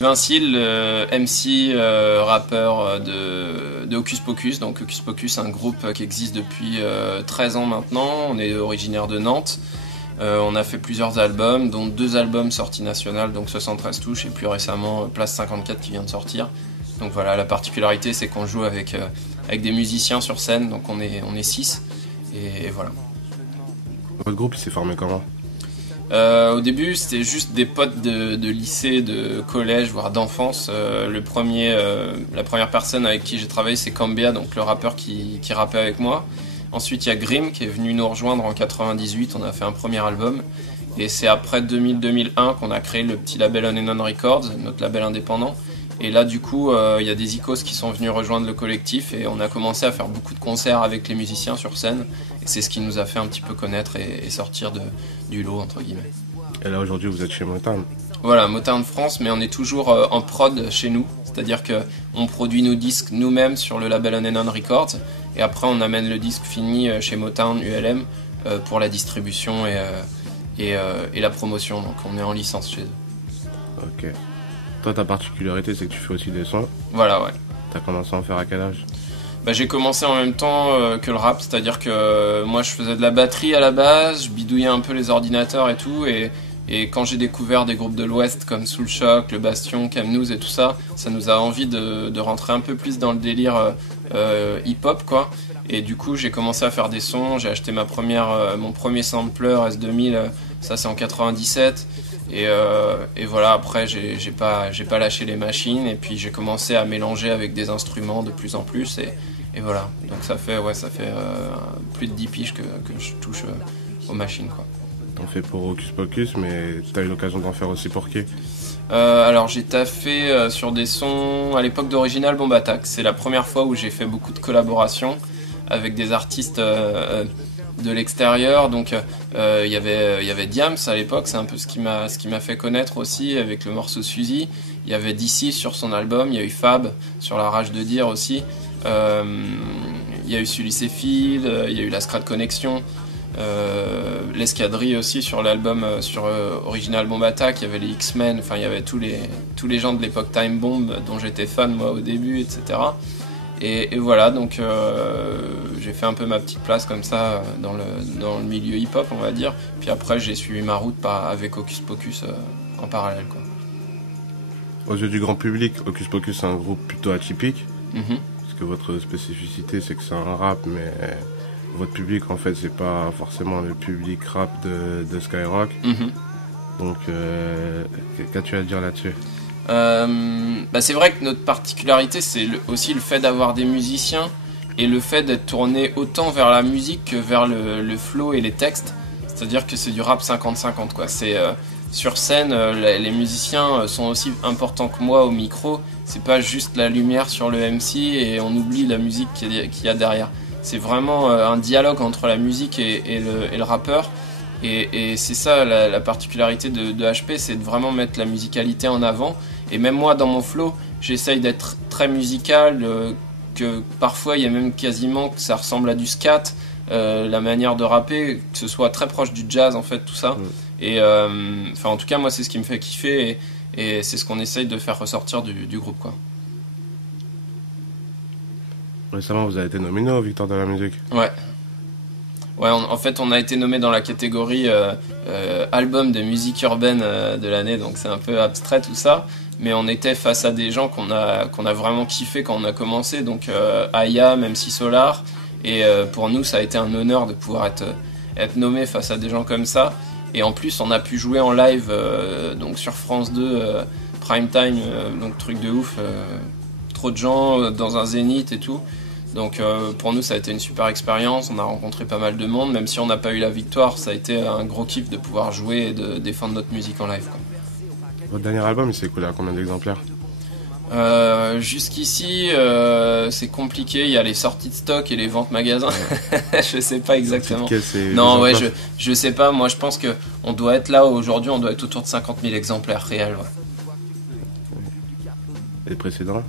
Vinci, le MC rappeur de Hocus Pocus. Donc Hocus Pocus, un groupe qui existe depuis 13 ans maintenant. On est originaire de Nantes. On a fait plusieurs albums, dont 2 albums sortis nationales, donc 73 touches, et plus récemment Place 54 qui vient de sortir. Donc voilà, la particularité c'est qu'on joue avec des musiciens sur scène, donc on est 6, et voilà. Votre groupe il s'est formé comment ? Au début, c'était juste des potes de lycée, de collège, voire d'enfance. La première personne avec qui j'ai travaillé, c'est Cambia, donc le rappeur qui rappait avec moi. Ensuite, il y a Grim qui est venu nous rejoindre en 98. On a fait un premier album. Et c'est après 2000-2001 qu'on a créé le petit label On and On Records, notre label indépendant. Et là, du coup, il y a des icos qui sont venus rejoindre le collectif et on a commencé à faire beaucoup de concerts avec les musiciens sur scène. Et c'est ce qui nous a fait un petit peu connaître et sortir du lot, entre guillemets. Et là, aujourd'hui, vous êtes chez Motown ? Voilà, Motown France, mais on est toujours en prod chez nous. C'est-à-dire qu'on produit nos disques nous-mêmes sur le label On and On Records. Et après, on amène le disque fini chez Motown ULM pour la distribution et la promotion. Donc on est en licence chez eux. Ok. Toi, ta particularité, c'est que tu fais aussi des sons. Voilà, ouais. T'as commencé à en faire à quel âge ? J'ai commencé en même temps que le rap, c'est-à-dire que moi je faisais de la batterie à la base, je bidouillais un peu les ordinateurs et tout, et quand j'ai découvert des groupes de l'Ouest comme Soul Shock, Le Bastion, Camnews et tout ça, ça nous a envie de rentrer un peu plus dans le délire hip-hop, quoi. Et du coup j'ai commencé à faire des sons, j'ai acheté mon premier sampler S2000, ça c'est en 97. Et voilà, après j'ai pas lâché les machines et puis j'ai commencé à mélanger avec des instruments de plus en plus et voilà. Donc ça fait plus de 10 piges que je touche aux machines, quoi. T'en fais pour Hocus Pocus, mais t'as eu l'occasion d'en faire aussi pour qui ? Alors j'ai taffé sur des sons à l'époque d'Original Bomb Attack. C'est la première fois où j'ai fait beaucoup de collaborations avec des artistes de l'extérieur. Donc il y avait Diams à l'époque, c'est un peu ce qui m'a fait connaître aussi avec le morceau Suzy. Il y avait DC sur son album, il y a eu Fab sur La Rage de Dire aussi. Il y a eu Sully et Phil, il y a eu la Scrat Connection. L'Escadrille aussi sur l'album sur Original Bomb Attack, il y avait les X-Men, enfin il y avait tous les gens de l'époque Time Bomb dont j'étais fan moi au début, etc. Et voilà, donc j'ai fait un peu ma petite place comme ça dans le milieu hip-hop, on va dire. Puis après j'ai suivi ma route avec Hocus Pocus en parallèle, quoi. Aux yeux du grand public, Hocus Pocus c'est un groupe plutôt atypique. Mm-hmm. Parce que votre spécificité c'est que c'est un rap, mais votre public en fait c'est pas forcément le public rap de Skyrock. Mm-hmm. Donc qu'as-tu à dire là-dessus ? C'est vrai que notre particularité c'est aussi le fait d'avoir des musiciens et le fait d'être tourné autant vers la musique que vers le flow et les textes. C'est-à-dire que c'est du rap 50-50, quoi. C'est sur scène, les musiciens sont aussi importants que moi au micro. C'est pas juste la lumière sur le MC et on oublie la musique qu'il y a derrière. C'est vraiment un dialogue entre la musique et le rappeur. Et c'est ça la particularité de HP, c'est de vraiment mettre la musicalité en avant. Et même moi dans mon flow, j'essaye d'être très musical, que parfois il y a même quasiment que ça ressemble à du scat, la manière de rapper, que ce soit très proche du jazz en fait, tout ça. Et en tout cas moi c'est ce qui me fait kiffer et c'est ce qu'on essaye de faire ressortir du groupe, quoi. Récemment vous avez été nominé aux Victoires de la musique. Ouais, en fait, on a été nommé dans la catégorie album de musique urbaine de l'année, donc c'est un peu abstrait tout ça, mais on était face à des gens qu'on a vraiment kiffé quand on a commencé, donc Aya, MC Solar, et pour nous, ça a été un honneur de pouvoir être nommé face à des gens comme ça, et en plus, on a pu jouer en live donc sur France 2, Prime Time, donc truc de ouf, trop de gens dans un zénith et tout. Donc pour nous ça a été une super expérience, on a rencontré pas mal de monde, même si on n'a pas eu la victoire, ça a été un gros kiff de pouvoir jouer et de défendre notre musique en live, quoi. Votre dernier album il s'est écoulé à combien d'exemplaires ? Jusqu'ici c'est compliqué, il y a les sorties de stock et les ventes magasins. Je sais pas exactement. Non, ouais, je sais pas, moi je pense qu'on doit être là aujourd'hui, on doit être autour de 50 000 exemplaires réels, ouais. Et le précédent ?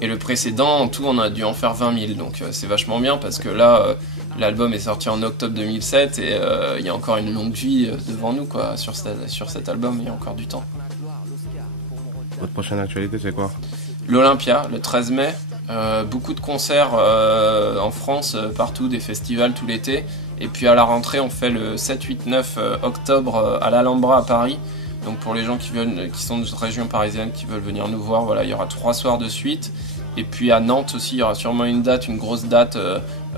Et le précédent, en tout, on a dû en faire 20 000, donc c'est vachement bien parce que là, L'album est sorti en octobre 2007 et il y a encore une longue vie devant nous quoi, sur cet album, il y a encore du temps. Votre prochaine actualité, c'est quoi? L'Olympia, le 13 mai. Beaucoup de concerts en France, partout, des festivals tout l'été. Et puis à la rentrée, on fait le 7, 8, 9 octobre à l'Alhambra à Paris. Donc pour les gens qui sont de région parisienne, qui veulent venir nous voir, voilà, il y aura 3 soirs de suite. Et puis à Nantes aussi, il y aura sûrement une grosse date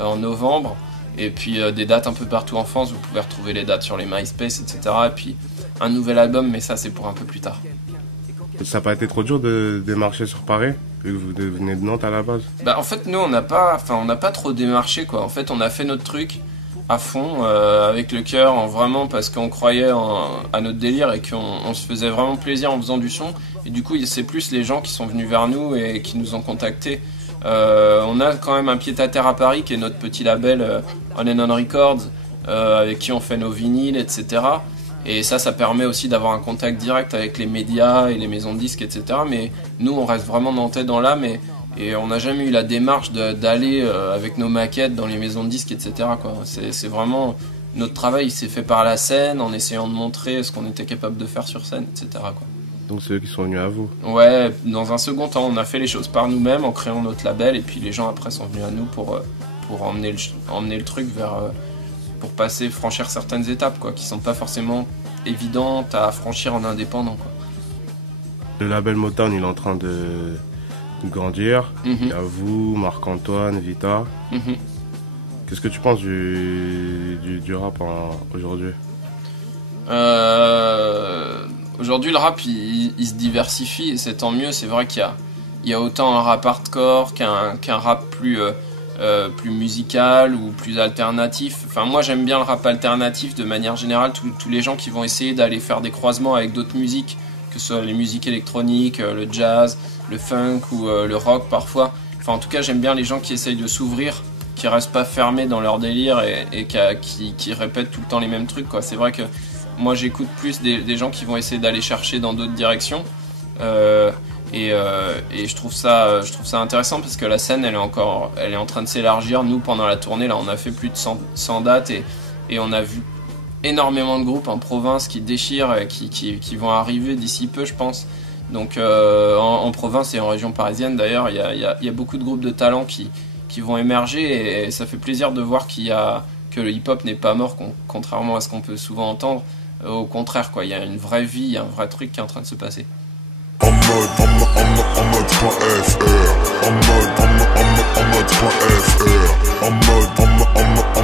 en novembre. Et puis des dates un peu partout en France, vous pouvez retrouver les dates sur les MySpace, etc. Et puis un nouvel album, mais ça c'est pour un peu plus tard. Ça n'a pas été trop dur de démarcher sur Paris, vu que vous venez de Nantes à la base? Bah en fait nous on n'a pas trop démarché quoi. En fait on a fait notre truc à fond, avec le cœur, vraiment parce qu'on croyait à notre délire et qu'on se faisait vraiment plaisir en faisant du son. Et du coup c'est plus les gens qui sont venus vers nous et qui nous ont contactés. On a quand même un pied-à-terre à Paris qui est notre petit label On and On Records, avec qui on fait nos vinyles, etc. Et ça permet aussi d'avoir un contact direct avec les médias et les maisons de disques, etc. Mais nous, on reste vraiment nantais dans l'âme et on n'a jamais eu la démarche d'aller avec nos maquettes dans les maisons de disques, etc. quoi. C'est vraiment... Notre travail, il s'est fait par la scène, en essayant de montrer ce qu'on était capable de faire sur scène, etc. quoi. Donc c'est eux qui sont venus à vous? Ouais, dans un second temps, on a fait les choses par nous-mêmes en créant notre label et puis les gens après sont venus à nous pour emmener le truc vers... pour franchir certaines étapes quoi, qui sont pas forcément évidentes à franchir en indépendant quoi. Le label Motown il est en train de grandir. Il y a vous, Marc-Antoine, Vita. Qu'est-ce que tu penses du rap aujourd'hui? Aujourd'hui le rap il se diversifie et c'est tant mieux. C'est vrai qu'il y a autant un rap hardcore qu'un rap plus musical ou plus alternatif. Enfin moi j'aime bien le rap alternatif de manière générale, tous les gens qui vont essayer d'aller faire des croisements avec d'autres musiques, que ce soit les musiques électroniques, le jazz, le funk ou le rock parfois. Enfin en tout cas j'aime bien les gens qui essayent de s'ouvrir, qui restent pas fermés dans leur délire et qui répètent tout le temps les mêmes trucs quoi. C'est vrai que moi j'écoute plus des gens qui vont essayer d'aller chercher dans d'autres directions. Et je trouve ça intéressant parce que la scène elle est en train de s'élargir. Nous pendant la tournée là on a fait plus de 100 dates et on a vu énormément de groupes en province qui déchirent et qui vont arriver d'ici peu je pense. Donc en province et en région parisienne d'ailleurs il y a beaucoup de groupes de talents qui vont émerger et ça fait plaisir de voir que le hip-hop n'est pas mort contrairement à ce qu'on peut souvent entendre. Au contraire quoi, il y a une vraie vie, il y a un vrai truc qui est en train de se passer. I'm mode .fr. I'm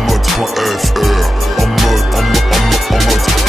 mode .fr.